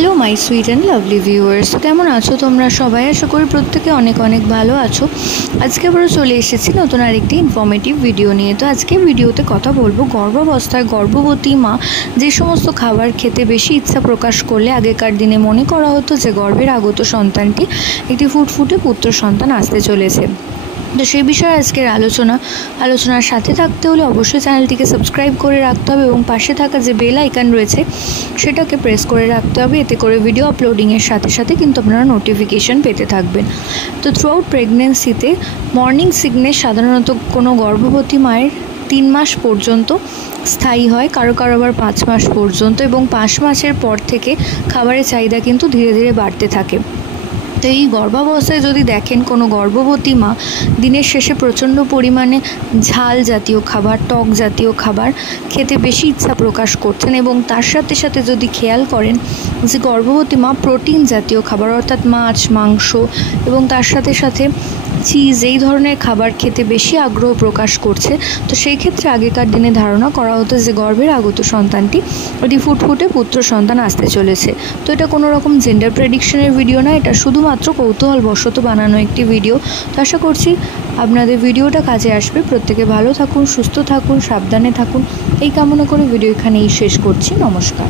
Hello my sweet and lovely viewers, কেমন আছো তোমরা সবাই? আশা করি প্রত্যেকে অনেক অনেক ভালো আছো। আজকে আবারও চলে এসেছি নতুন আরেকটি ইনফরমেটিভ ভিডিও নিয়ে। তো আজকে ভিডিওতে কথা বলবো গর্ভাবস্থায় গর্ভবতী মা যে সমস্ত খাবার খেতে বেশি ইচ্ছা প্রকাশ করলে আগেকার দিনে মনে করা হতো যে গর্ভের আগত সন্তানটি একটি ফুটফুটে পুত্র সন্তান আসতে চলেছে। তো সেই বিষয়ে আজকের আলোচনার সাথে থাকতে হলে অবশ্যই চ্যানেলটিকে সাবস্ক্রাইব করে রাখতে হবে এবং পাশে থাকা যে বেল আইকন রয়েছে সেটাকে প্রেস করে রাখতে হবে। এতে করে ভিডিও আপলোডিংয়ের সাথে সাথে কিন্তু আপনারা নোটিফিকেশন পেতে থাকবেন। তো থ্রুআউট প্রেগনেন্সিতে মর্নিং সিকনেস সাধারণত কোনো গর্ভবতী মায়ের 3 মাস পর্যন্ত স্থায়ী হয়, কারো আবার 5 মাস পর্যন্ত, এবং 5 মাসের পর থেকে খাবারের চাহিদা কিন্তু ধীরে ধীরে বাড়তে থাকে। তো এই গর্ভাবস্থায় যদি দেখেন কোনো গর্ভবতী মা দিনের শেষে প্রচণ্ড পরিমাণে ঝাল জাতীয় খাবার, টক জাতীয় খাবার খেতে বেশি ইচ্ছা প্রকাশ করছেন, এবং তার সাথে সাথে যদি খেয়াল করেন যে গর্ভবতী মা প্রোটিন জাতীয় খাবার অর্থাৎ মাছ, মাংস এবং তার সাথে সাথে চিজ এই ধরনের খাবার খেতে বেশি আগ্রহ প্রকাশ করছে, তো সেই ক্ষেত্রে আগেকার দিনে ধারণা করা হতো যে গর্ভের আগত সন্তানটি একটি ফুটফুটে পুত্র সন্তান আসতে চলেছে। তো এটা কোনো রকম জেন্ডার প্রেডিকশনের ভিডিও না, এটা শুধুমাত্র কৌতূহলবশত বানানো একটি ভিডিও। তো আশা করছি আপনাদের ভিডিওটা কাজে আসবে। প্রত্যেকে ভালো থাকুন, সুস্থ থাকুন, সাবধানে থাকুন এই কামনা করে ভিডিও এখানেই শেষ করছি। নমস্কার।